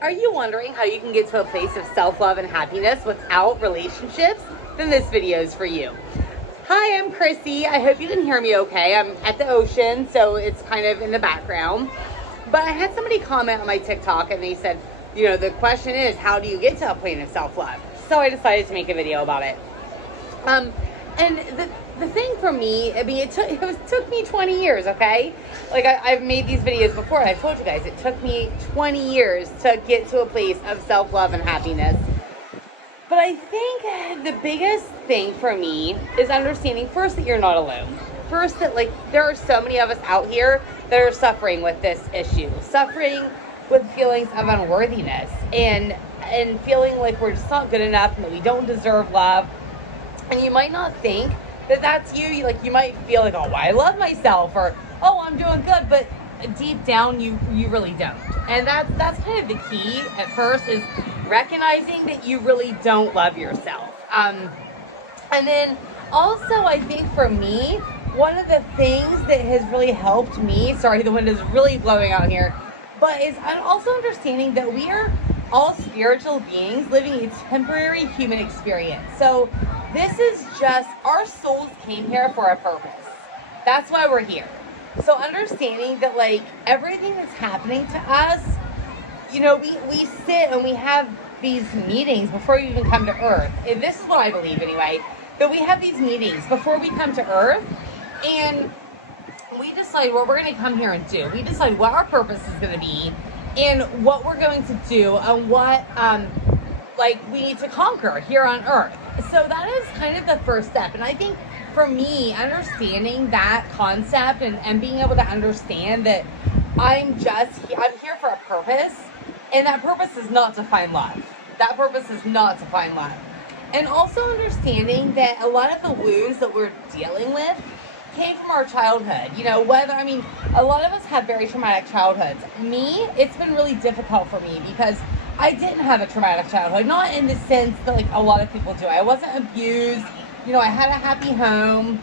Are you wondering how you can get to a place of self-love and happiness without relationships? Then this video is for you. Hi, I'm Chrissy. I hope you can hear me okay. I'm at the ocean, so it's kind of in the background. But I had somebody comment on my TikTok and they said, the question is, how do you get to a point of self-love? So I decided to make a video about it. And the thing for me, it took me 20 years, okay? Like, I've made these videos before, and I've told you guys, it took me 20 years to get to a place of self-love and happiness. But I think the biggest thing for me is understanding, first, that you're not alone. First, that, there are so many of us out here that are suffering with this issue, suffering with feelings of unworthiness, and feeling like we're just not good enough, and that we don't deserve love. And you might not think that that's you. You might feel like, oh, I love myself, or, oh, I'm doing good. But deep down, you really don't. And that's kind of the key at first, is recognizing that you really don't love yourself. And then also, I think for me, one of the things that has really helped me, sorry, the wind is really blowing out here, but is I'm also understanding that we are all spiritual beings living a temporary human experience. So this is just, our souls came here for a purpose. That's why we're here. So understanding that, everything that's happening to us, we sit and we have these meetings before we even come to Earth. And this is what I believe anyway, that we have these meetings before we come to Earth, and we decide what we're going to come here and do. We decide what our purpose is going to be, and what we're going to do, and what we need to conquer here on Earth. So that is kind of the first step. And I think for me, understanding that concept and being able to understand that I'm here for a purpose, and that purpose is not to find love. That purpose is not to find love. And also understanding that a lot of the wounds that we're dealing with came from our childhood. A lot of us have very traumatic childhoods. Me, it's been really difficult for me because I didn't have a traumatic childhood, not in the sense that a lot of people do. I wasn't abused, I had a happy home,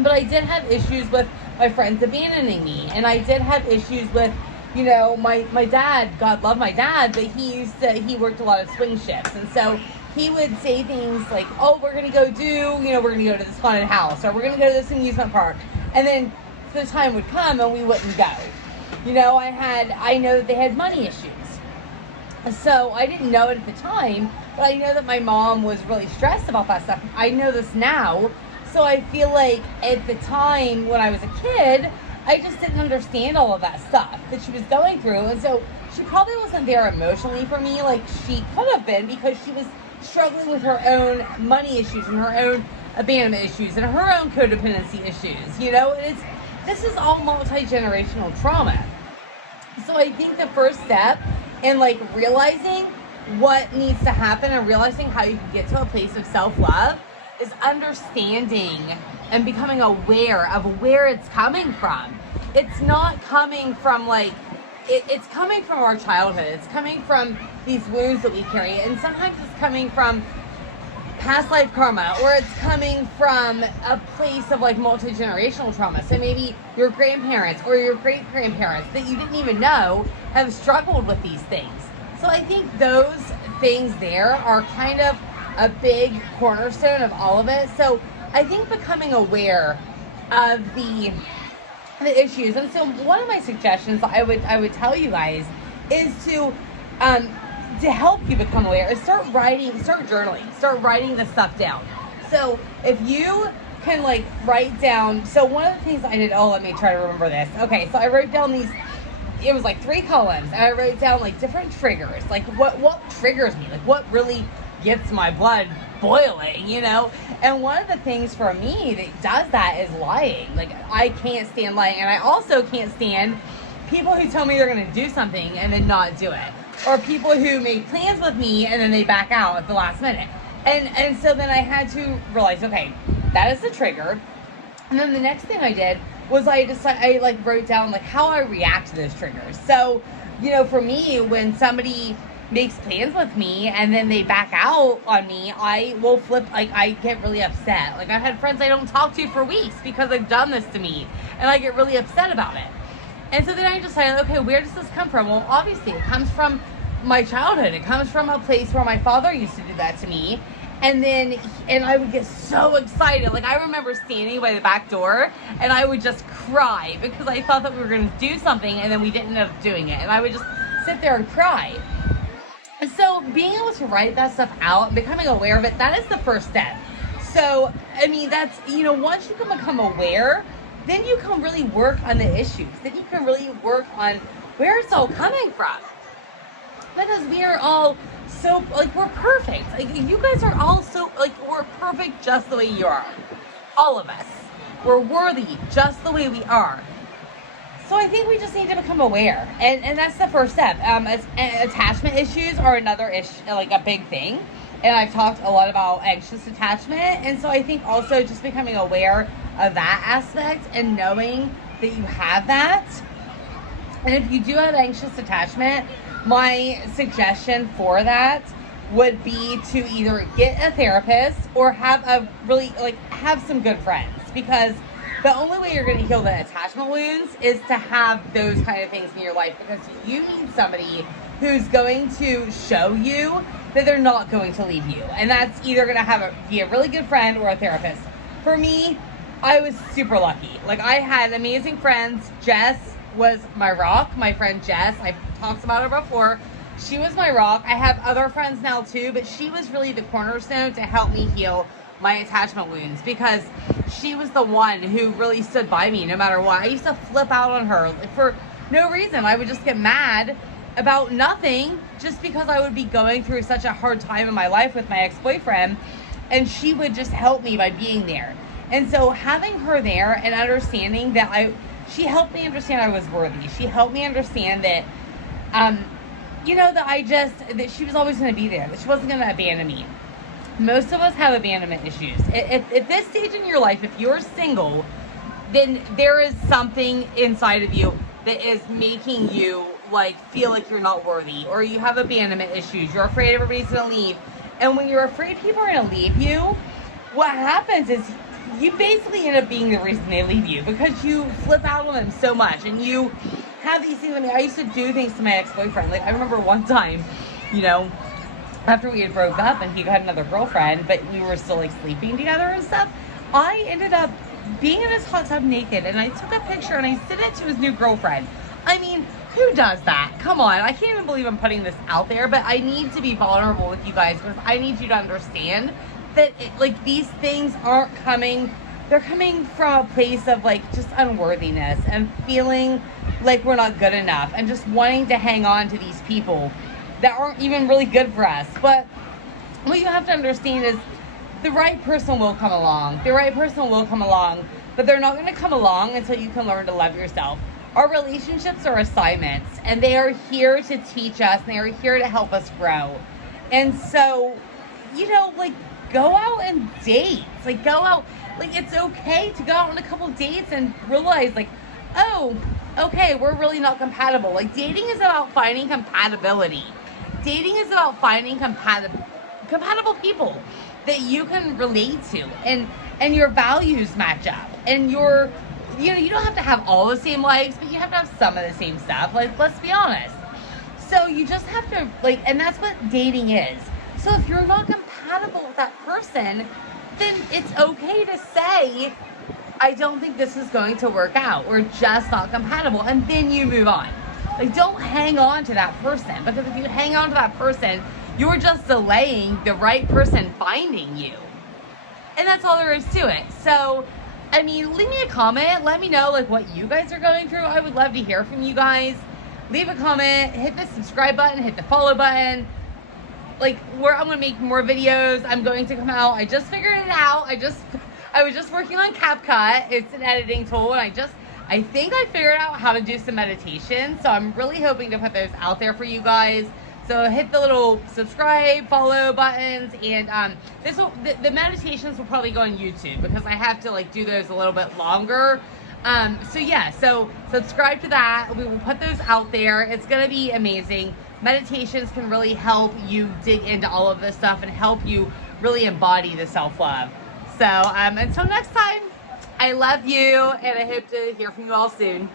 but I did have issues with my friends abandoning me, and I did have issues with, my dad. God love my dad, but he worked a lot of swing shifts, and so he would say things like, oh, we're going to go we're going to go to this haunted house, or we're going to go to this amusement park. And then the time would come and we wouldn't go. I know that they had money issues. So I didn't know it at the time, but I know that my mom was really stressed about that stuff. I know this now. So I feel like at the time when I was a kid, I just didn't understand all of that stuff that she was going through. And so she probably wasn't there emotionally for me like she could have been, because she was struggling with her own money issues and her own abandonment issues and her own codependency issues, and this is all multi-generational trauma. So I think the first step in realizing what needs to happen and realizing how you can get to a place of self-love is understanding and becoming aware of where it's coming from. It's not coming from it's coming from our childhood. It's coming from these wounds that we carry. And sometimes it's coming from past life karma, or it's coming from a place of multi-generational trauma. So maybe your grandparents or your great-grandparents that you didn't even know have struggled with these things. So I think those things there are kind of a big cornerstone of all of it. So I think becoming aware of the issues. And so one of my suggestions I would tell you guys is to help you become aware is start journaling, start writing this stuff down. So if you can write down, so one of the things I did, let me try to remember this. Okay, so I wrote down these, it was 3 columns, and I wrote down different triggers, what triggers me, what really gets my blood boiling, and one of the things for me that does that is lying. I can't stand lying, and I also can't stand people who tell me they're going to do something and then not do it, or people who make plans with me and then they back out at the last minute. And so then I had to realize, okay, that is the trigger. And then the next thing I did was I wrote down how I react to those triggers. So, for me, when somebody makes plans with me and then they back out on me, I will flip, I get really upset. I've had friends I don't talk to for weeks because they've done this to me, and I get really upset about it. And so then I decided, okay, where does this come from? Well, obviously it comes from my childhood. It comes from a place where my father used to do that to me. And I would get so excited. Like, I remember standing by the back door and I would just cry because I thought that we were going to do something and then we didn't end up doing it. And I would just sit there and cry. And so being able to write that stuff out and becoming aware of it, that is the first step. So, I mean, that's, you know, once you can become aware, then you can really work on the issues. Then you can really work on where it's all coming from. Because we are all so, like, we're perfect. Like, you guys are all so, like, we're perfect just the way you are. All of us. We're worthy just the way we are. So I think we just need to become aware. And that's the first step. Attachment issues are another issue, like a big thing. And I've talked a lot about anxious attachment. And so I think also just becoming aware of that aspect and knowing that you have that. And if you do have anxious attachment, my suggestion for that would be to either get a therapist or have have some good friends, because the only way you're going to heal the attachment wounds is to have those kind of things in your life, because you need somebody who's going to show you that they're not going to leave you. And that's either going to be a really good friend or a therapist. For me, I was super lucky. Like, I had amazing friends. Jess was my rock. My friend Jess, I've talked about her before. She was my rock. I have other friends now too, but she was really the cornerstone to help me heal my attachment wounds, because she was the one who really stood by me no matter what. I used to flip out on her for no reason. I would just get mad about nothing just because I would be going through such a hard time in my life with my ex-boyfriend, and she would just help me by being there. And so having her there and understanding that she helped me understand I was worthy. She helped me understand that, that she was always going to be there, that she wasn't going to abandon me. Most of us have abandonment issues. At this stage in your life, if you're single, then there is something inside of you that is making you feel like you're not worthy, or you have abandonment issues. You're afraid everybody's going to leave. And when you're afraid people are going to leave you, what happens is you basically end up being the reason they leave you, because you flip out on them so much and you have these things. I mean, I used to do things to my ex-boyfriend. Like, I remember one time, after we had broke up and he got another girlfriend, but we were still sleeping together and stuff, I ended up being in his hot tub naked, and I took a picture and I sent it to his new girlfriend. I mean, who does that? Come on. I can't even believe I'm putting this out there, but I need to be vulnerable with you guys, because I need you to understand that these things aren't coming, they're coming from a place of just unworthiness and feeling like we're not good enough and just wanting to hang on to these people that aren't even really good for us. But what you have to understand is the right person will come along. The right person will come along, but they're not going to come along until you can learn to love yourself. Our relationships are assignments, and they are here to teach us, and they are here to help us grow. And so, go out and date. Go out. It's okay to go out on a couple dates and realize, oh, okay, we're really not compatible. Dating is about finding compatibility. Dating is about finding compatible people that you can relate to, and your values match up, and you don't have to have all the same likes, but you have to have some of the same stuff. Let's be honest. So you just have to, and that's what dating is. So if you're not compatible with that person, then it's okay to say, I don't think this is going to work out. We're just not compatible. And then you move on. Don't hang on to that person, because if you hang on to that person, you're just delaying the right person finding you. And that's all there is to it. So, I mean, leave me a comment. Let me know what you guys are going through. I would love to hear from you guys. Leave a comment, hit the subscribe button, hit the follow button. Where I'm going to make more videos. I'm going to come out. I just figured it out. I was just working on CapCut. It's an editing tool, and I think I figured out how to do some meditation. So I'm really hoping to put those out there for you guys. So hit the little subscribe, follow buttons, and the meditations will probably go on YouTube, because I have to do those a little bit longer. So subscribe to that. We will put those out there. It's going to be amazing. Meditations can really help you dig into all of this stuff and help you really embody the self-love. So until next time, I love you, and I hope to hear from you all soon.